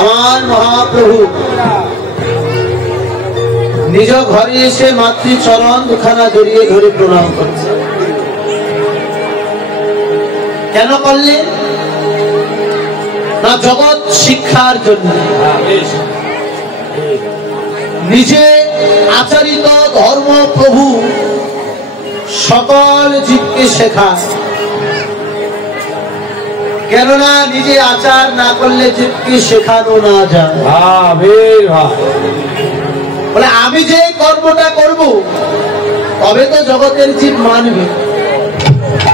আমার মহাপ্রভু নিজ ঘরে এসে মাতৃ চরণ দুখানা জড়িয়ে ধরে প্রণাম করছে। কেন করলেন না? জগৎ শিক্ষার জন্য। নিজে আচারিত ধর্ম প্রভু সকল জীবকে শেখায়, কেননা নিজে আচার না করলে জীবকে শেখানো না যায়। বলে আমি যে কর্মটা করব তবে তো জগতের জীব মানবে,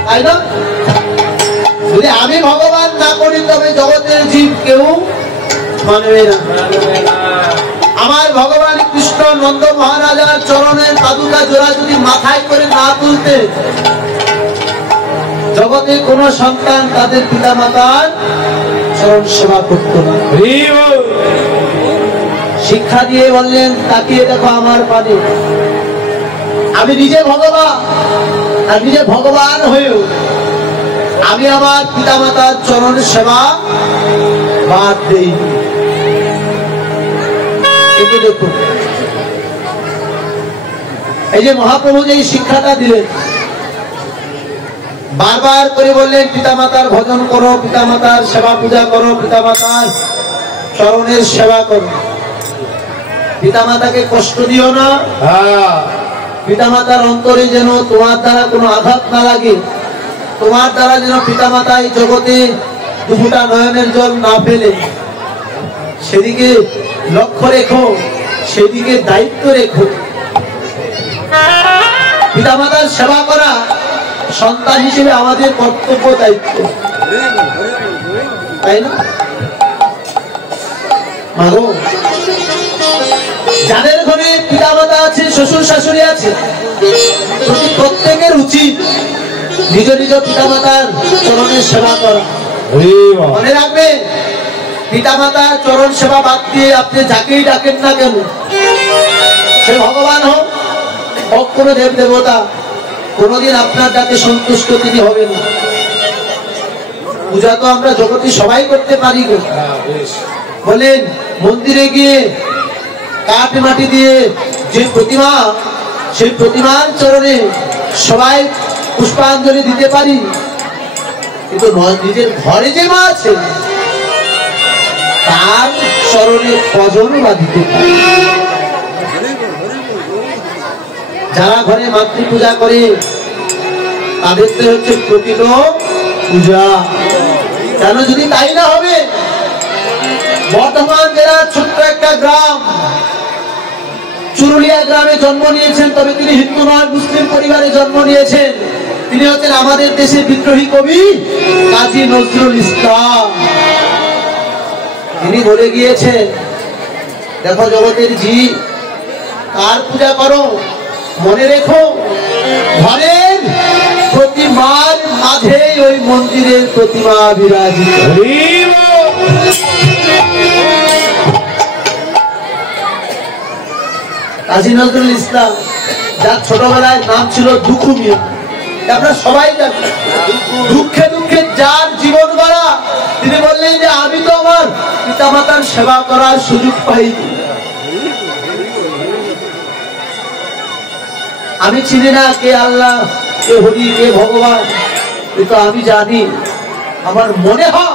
তাই না? যদি আমি ভগবান না করি তবে জগতের জীব কেউ মানবে না। আমার ভগবান কৃষ্ণ নন্দ মহারাজার চরণের পাদুকা জোড়া যদি মাথায় করে না তুলতে, জগতে কোন সন্তান তাদের পিতা মাতার চরণ সেবা করত না। শিক্ষা দিয়ে বললেন, তাকিয়ে দেখো আমার পানে, আমি নিজে ভগবান, আর নিজে ভগবান হয়েও আমি আমার পিতা মাতার চরণ সেবা বাদ দেই। দেখুন, এই যে মহাপ্রভু যে শিক্ষাটা দিলেন, বারবার করে বললেন পিতা মাতার ভজন করো, পিতা মাতার সেবা পূজা করো, পিতা মাতার চরণের সেবা করো, পিতা মাতাকে কষ্ট দিও না, পিতা মাতার অন্তরে যেন তোমার দ্বারা কোনো আঘাত না লাগে, তোমার দ্বারা যেন পিতা মাতা এই জগতে দুফোঁটা নয়নের জল না ফেলে, সেদিকে লক্ষ্য রেখো, সেদিকে দায়িত্ব রেখো। পিতা মাতার সেবা করা সন্তান হিসেবে আমাদের কর্তব্য, দায়িত্ব, তাই না? মাগো, যাদের ঘরে পিতা মাতা আছে, শ্বশুর শাশুড়ি আছে, প্রত্যেকের উচিত নিজ নিজ পিতা মাতার চরণের সেবা করা। মনে রাখবে, পিতা মাতার চরণ সেবা বাদ দিয়ে আপনি যাকেই ডাকেন না কেন, সে ভগবান হোক হোক কোন দেব দেবতা, কোনদিন আপনার ডাকে সন্তুষ্ট তিনি হবেন না। পূজা তো আমরা জগতে সবাই করতে পারি। বলেন, মন্দিরে গিয়ে কাঠ মাটি দিয়ে যে প্রতিমা, সেই প্রতিমার চরণে সবাই পুষ্পাঞ্জলি দিতে পারি, কিন্তু নিজের ঘরে যে মা আছে তার চরণে ভজন বা দিতে পারি। যারা ঘরে মাতৃ পূজা করে তাদের তো হচ্ছে প্রকৃত পূজা। কেন? যদি তাই না হবে, বর্ধমান জেলার ছোট্ট একটা গ্রাম চুরুলিয়া গ্রামে জন্ম নিয়েছেন, তবে তিনি হিন্দু নয়, মুসলিম পরিবারে জন্ম নিয়েছেন। তিনি হচ্ছেন আমাদের দেশের বিদ্রোহী কবি কাজী নজরুল ইসলাম। তিনি বলে গিয়েছেন, দেখো জগতের জীব, কার পূজা করো মনে রেখো, ঘরের প্রতিমার মাঝে ওই মন্দিরের প্রতিমা বিরাজিত। কাজী নজরুল ইসলাম, যার ছোটবেলায় নাম ছিল দুঃখু মিয়া, আমরা সবাই জানি। দুঃখে দুঃখে যার জীবন গড়া, তিনি বললেন যে আমি তো আমার পিতা মাতার সেবা করার সুযোগ পাইনি, আমি চিনি না কে আল্লাহ, কে হরি, কে ভগবান, কিন্তু আমি জানি, আমার মনে হয়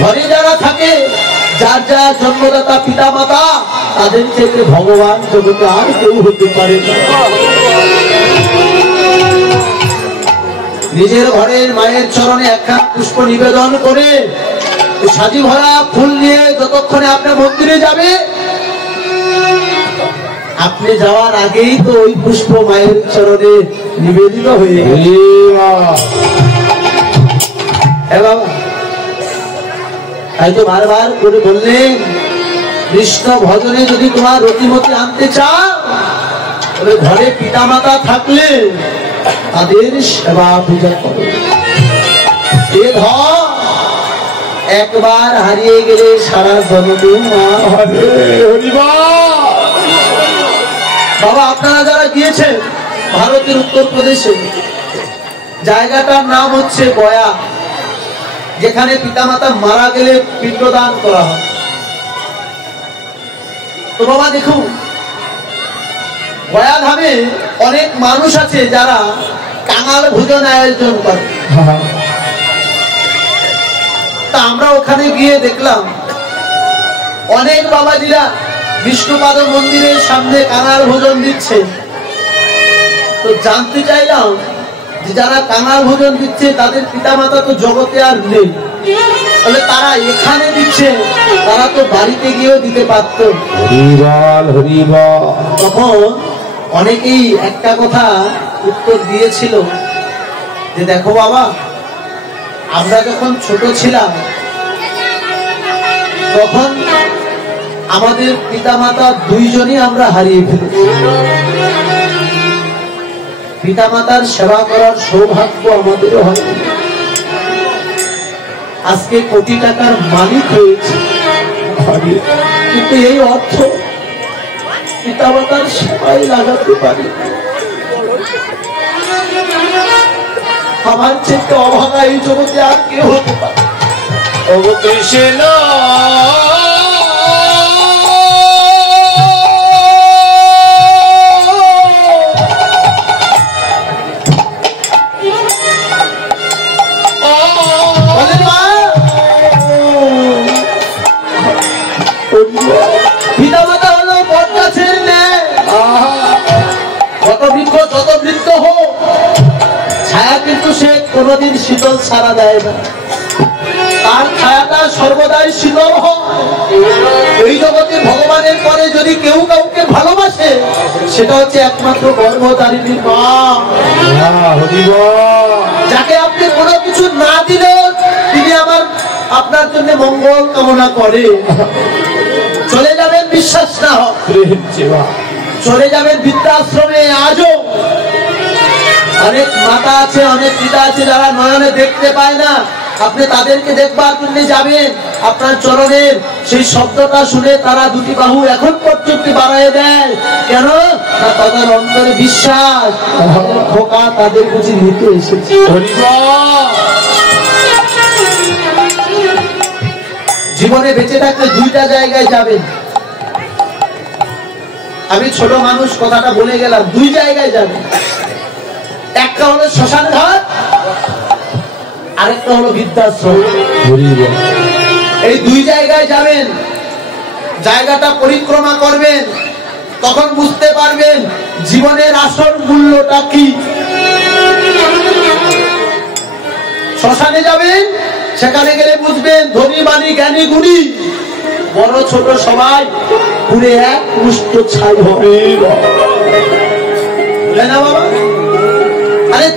ঘরে যারা থাকে, যার যার জন্মদাতা পিতা মাতা, তাদের থেকে ভগবান জগতে আর কেউ হতে পারে না। নিজের ঘরের মায়ের চরণে একখানা পুষ্প নিবেদন করে সাজি ভরা ফুল নিয়ে যতক্ষণে আপনার মন্দিরে যাবে, আপনি যাওয়ার আগেই তো ওই পুষ্প মায়ের চরণে নিবেদিত হয়ে গেছে। তাই তো বারবার করে বললেন, কৃষ্ণ ভজনে যদি তোমার রতিমতি আনতে চাও, তবে ঘরে পিতা মাতা থাকলে তাদের সেবা পূজা করো। এ ধর একবার হারিয়ে গেলে সারা জননী মা হবে। বাবা, আপনারা যারা গিয়েছেন ভারতের উত্তরপ্রদেশে, জায়গাটার নাম হচ্ছে গয়া, যেখানে পিতামাতা মারা গেলে পিণ্ডদান করা হয়। তো বাবা দেখুন, গয়া ধামে অনেক মানুষ আছে যারা কাঙাল ভোজন আয়োজন করে। তা আমরা ওখানে গিয়ে দেখলাম অনেক বাবাজিরা বিষ্ণুপাদ মন্দিরের সামনে কাঙাল ভোজন দিচ্ছে। তো জানতে চাইলাম যে যারা কাঙাল ভোজন দিচ্ছে তাদের পিতামাতা তো জগতে আর নেই, তাহলে তারা এখানে দিচ্ছে, তারা তো বাড়িতে গিয়েও দিতে পারত। তখন অনেকেই একটা কথা উত্তর দিয়েছিল যে দেখো বাবা, আমরা যখন ছোট ছিলাম তখন আমাদের পিতামাতা দুইজনই আমরা হারিয়ে ফেলেছি। পিতামাতার সেবা করার সৌভাগ্য আমাদেরও হয়নি। আজকে কোটি টাকার মালিক হয়েছে, কিন্তু এই অর্থ পিতামাতার সেবায় লাগাতে পারি। আমার চেয়ে অভাগা এই জগতে আর কেউ হতে পারে। কৃষ্ণ পিতামাতা হলো বট গাছের ন্যায়, যত বৃক্ষ যত বৃত্ত হোক, ছায়া কিন্তু সে কোনোদিন শীতল ছাড়া দেয় না, তার ছায়াটা সর্বদাই শীতল হয়। এই জগতে ভগবানের পরে যদি কেউ কাউকে ভালোবাসে, সেটা হচ্ছে একমাত্র গর্ভধারিণী মা, যাকে আপনি কোনো কিছু না দিলেও তিনি আপনার জন্য মঙ্গল কামনা করে। চলে যাবেন বিশ্বাস না হোক, চলে যাবেন বৃদ্ধাশ্রমে। আজও অনেক মাতা আছে, অনেক পিতা আছে যারা নয়নে দেখতে পায় না, আপনি তাদেরকে দেখবার জন্য যাবেন, আপনার চরণের সেই শব্দটা শুনে তারা দুটি বাহু এখন পর্যন্ত বাড়ায় দেয়। কেন না তাদের অন্তরে বিশ্বাস, খোকা তাদের বুঝি নিতে এসেছে। জীবনে বেঁচে থাকলে দুইটা জায়গায় যাবেন। আমি ছোট মানুষ কথাটা বলে গেলাম, দুই জায়গায় যাবেন। একটা হলো শ্মশান ঘাট, আরেকটা হলো বৃদ্ধাশ্রম। এই দুই জায়গায় যাবেন, জায়গাটা পরিক্রমা করবেন, তখন বুঝতে পারবেন জীবনের আসল মূল্যটা কি। শ্মশানে যাবেন, সেখানে গেলে বুঝবেন ধনী মানি জ্ঞানী গুণী বড় ছোট সবাই পুরে এক মুষ্ট ছাই হবে না বাবা। আরে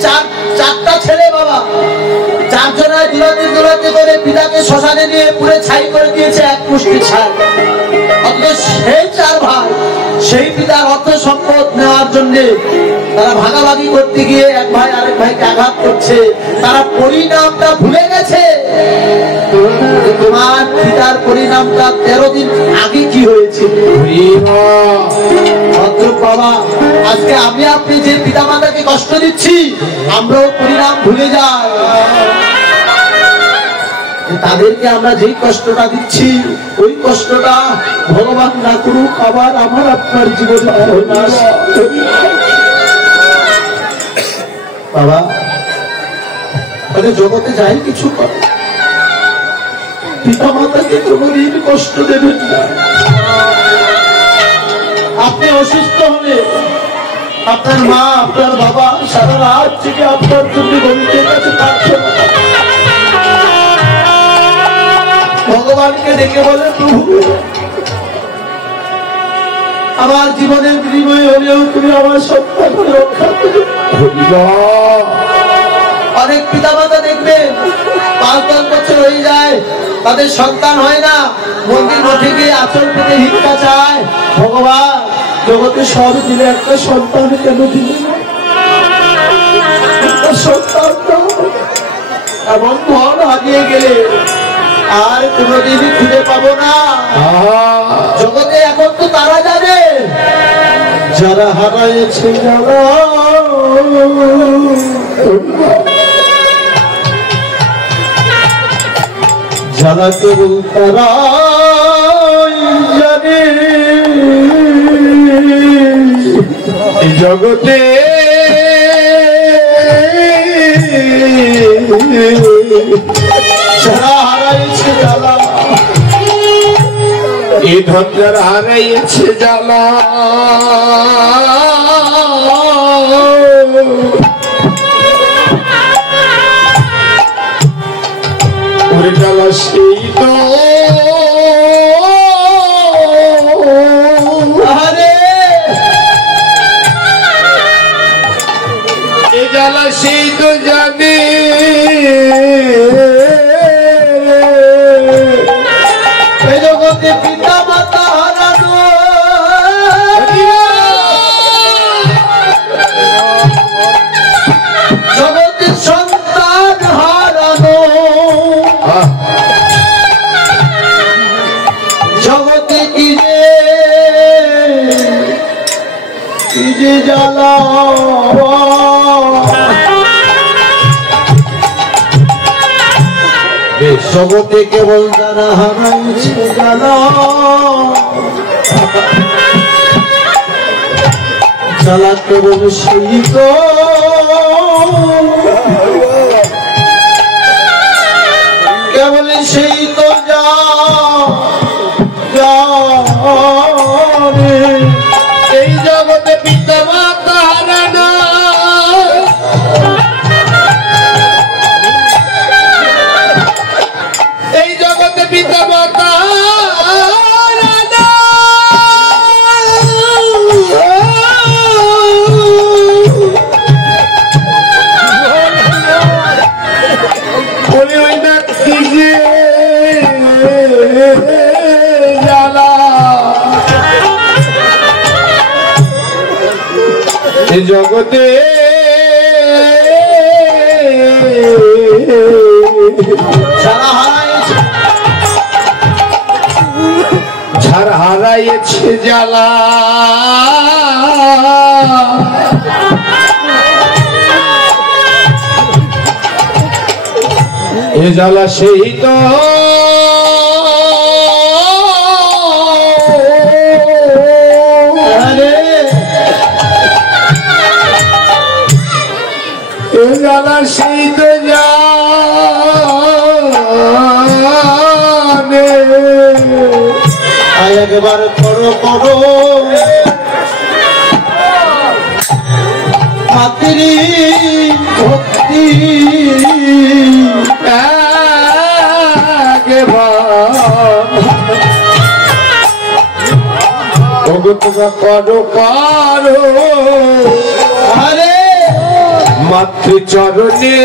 চারটা ছেলে বাবা, চারজনায় দূরাতে দূরাতে করে পিতাকে শ্মশানে নিয়ে পুরে ছাই করে দিয়েছে এক মুষ্টি ছাই। অথচ সেই চার ভাই সেই পিতার অর্থ সম্পদ নেওয়ার জন্য তারা ভাগাভাগি করতে গিয়ে এক ভাই আরেক ভাইকে আঘাত করছে। তারা পরিণামটা ভুলে গেছে। তোমার পিতার পরিণামটা 13 দিন আগে কি হয়েছে। বাবা, আজকে আমি আপনি যে পিতা মাতাকে কষ্ট দিচ্ছি, আমরাও পরিণাম ভুলে যাই। তাদেরকে আমরা যেই কষ্টটা দিচ্ছি, ওই কষ্টটা ভগবান না করুক আবার আমার আপনার জীবনে। বাবা, জগতে যাই কিছু করে, পিতা মাতাকে কোনোদিন কষ্ট দেবেন না। আপনি অসুস্থ হলে আপনার মা আপনার বাবা সারা রাত থেকে আপনার জন্য গণিতের কাছে প্রার্থনা, ভগবানকে ডেকে বলে প্রভু আমার জীবনের বিনিময়ে হলেও তুমি আমার সন্তানকে রক্ষা করো। অনেক পিতা মাতা দেখবেন 5-10 বছর হয়ে যায়, তাদের সন্তান হয় না, মন্দির মঠে গিয়ে আচল পেতে ভিক্ষা চায়। ভগবান জগতে সব দিলে একটা সন্তান কেন দিলে না? একটা সন্তান এমন ধন হারিয়ে গেলে আর কোনদিনই খুঁজে পাবো না। জগতে এখন তো তারা জানে যারা হারাইছে, যারা কেবল তারা জানে জগতে যারা হারাইছে জ্বালা, এই ধন যারা হারাইছে জ্বালা, ওরে জ্বালা সেই তো জ্বালা সেই তো জানে এই জগতে পিতা মাতা হারানো, জগতে সন্তান হারানো, জগতে কি যে জ্বালা, জগতে কেবল যারা হারাইছে জ্বালা, জ্বালা কেবল সেই তো কেবল সেই তো জানে এই জগতে পিতা মাতা হারানো, এই জগতে পিতা মাতা হারানো, বলে ওই না কি যে জ্বালা, এই জগতে যারা হারাইছে জ্বালা, এ জ্বালা সেই তো জ্বালা সেই তো জানে, একবার করো করো মাতৃ ভক্তি, তোমরা করো পারো আরে মাতৃচরণে